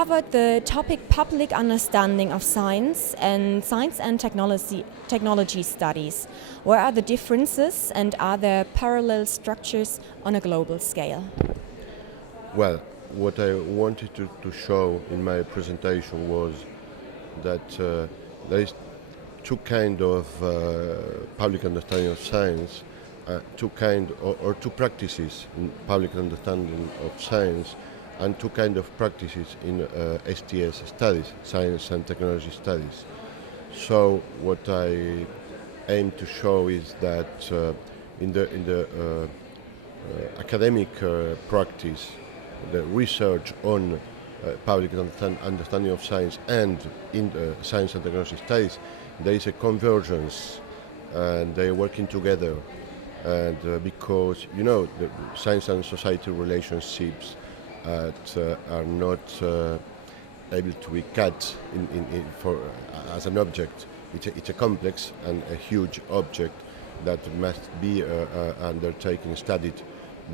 covered the topic public understanding of science and technology studies. What are the differences and are there parallel structures on a global scale? Well, what I wanted to show in my presentation was that there is two kind of public understanding of science, two practices in public understanding of science, and two kind of practices in STS studies, science and technology studies. So what I aim to show is that in the academic practice, the research on public understanding of science and in science and technology studies, there is a convergence and they are working together. And because, the science and society relationships are not able to be cut as an object. It's a complex and a huge object that must be undertaken, studied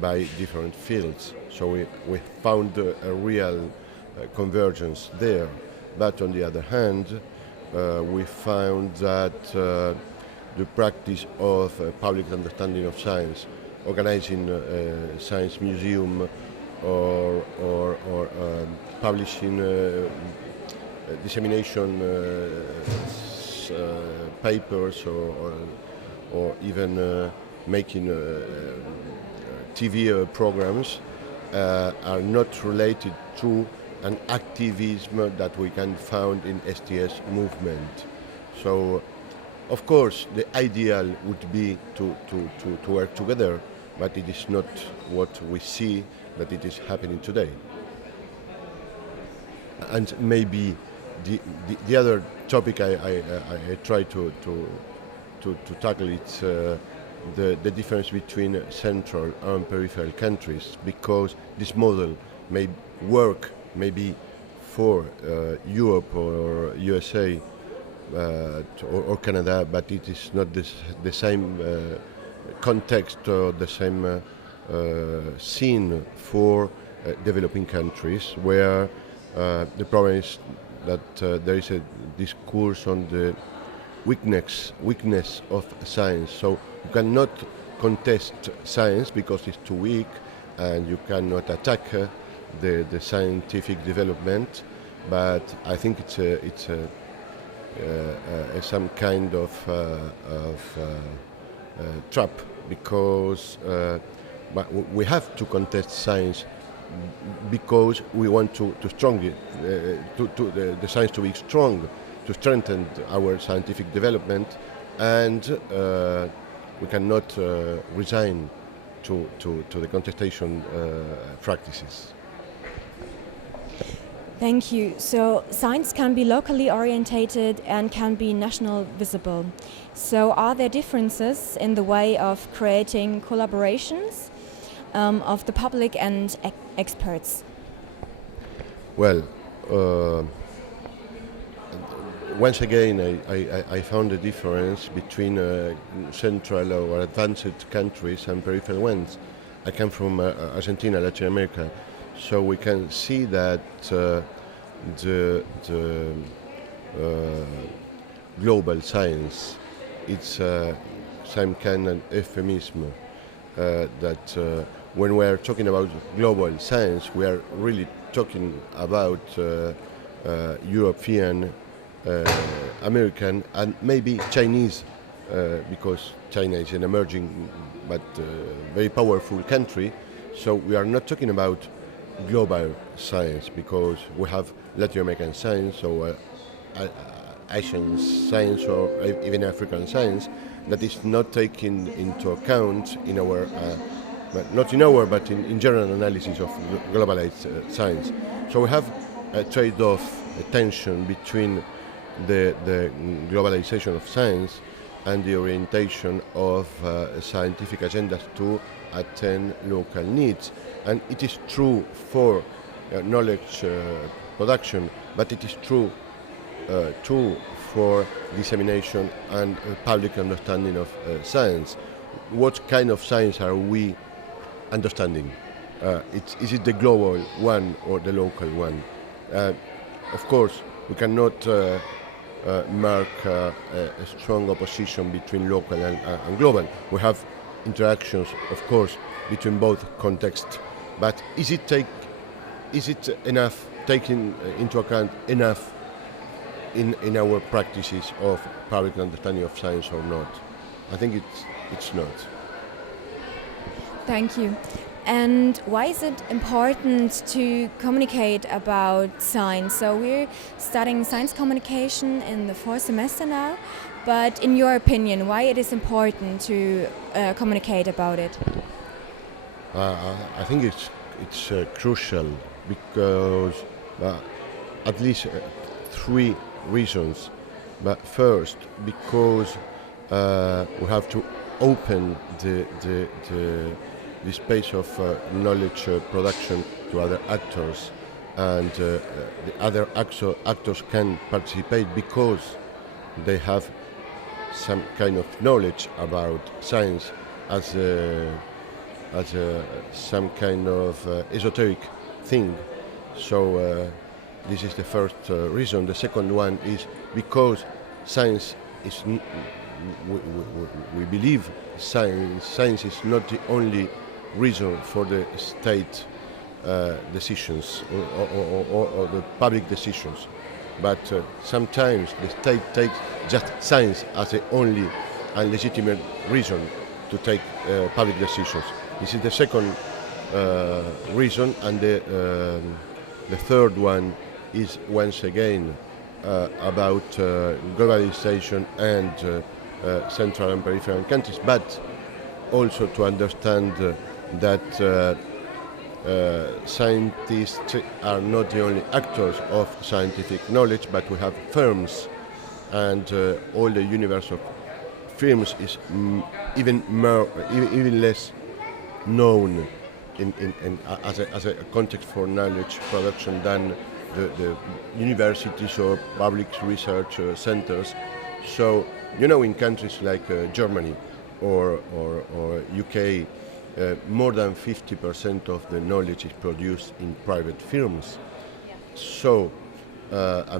by different fields. So we found a real convergence there. But on the other hand, we found that the practice of public understanding of science, organizing a science museum or publishing dissemination papers or even making TV programs are not related to an activism that we can find in STS movement. So, of course, the ideal would be to work together, but it is not what we see that it is happening today. And maybe the other topic I try to tackle is the difference between central and peripheral countries, because this model may work maybe for Europe or USA or Canada, but it is not the same context or the same scene for developing countries, where the problem is that there is a discourse on the weakness of science. So you cannot contest science because it's too weak, and you cannot attack the scientific development. But I think it's some kind of trap, because we have to contest science because we want to the science to be strong, to strengthen our scientific development, and we cannot resign to the contestation practices. Thank you. So science can be locally orientated and can be national visible. So are there differences in the way of creating collaborations of the public and experts? Well, once again, I found a difference between central or advanced countries and peripheral ones. I come from Argentina, Latin America, so we can see that the global science, it's some kind of euphemism that when we are talking about global science, we are really talking about European, American, and maybe Chinese, because China is an emerging but very powerful country. So we are not talking about global science, because we have Latin American science or Asian science or even African science that is not taken into account in our, not in our, but in general analysis of globalized science. So we have a trade-off, a tension between the globalization of science and the orientation of scientific agendas to attend local needs. And it is true for knowledge production, but it is true too for dissemination and public understanding of science. What kind of science are we understanding? Is it the global one or the local one? Of course, we cannot mark a strong opposition between local and global. We have interactions, of course, between both contexts. But is it enough, taking into account enough in our practices of public understanding of science or not? I think it's not. Thank you. And why is it important to communicate about science? So we're studying science communication in the fourth semester now, but in your opinion, why it is important to communicate about it? I think it's crucial because at least three reasons. But first, because we have to open the space of knowledge production to other actors, and the other actors can participate because they have some kind of knowledge about science as some kind of esoteric thing. So this is the first reason. The second one is because science is, we believe science is not the only reason for the state decisions or the public decisions, but sometimes the state takes just science as the only and legitimate reason to take public decisions. This is the second reason, and the third one is once again about globalization and central and peripheral countries, but also to understand that scientists are not the only actors of scientific knowledge, but we have firms, and all the universe of firms is even less known as a context for knowledge production than the universities or public research centers. So, in countries like Germany or UK, more than 50% of the knowledge is produced in private firms. So,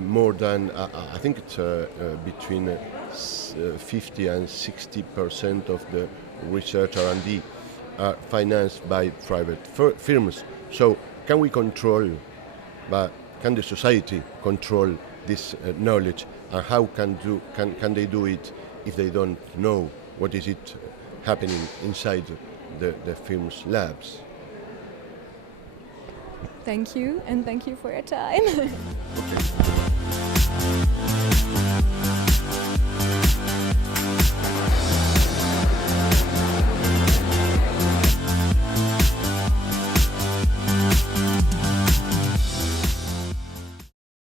more than, I think it's between 50 and 60% of the research R&D are financed by private firms. So, can we control, can the society control this knowledge, and how can they do it if they don't know what is it happening inside the firm's labs? Thank you, and thank you for your time. Okay.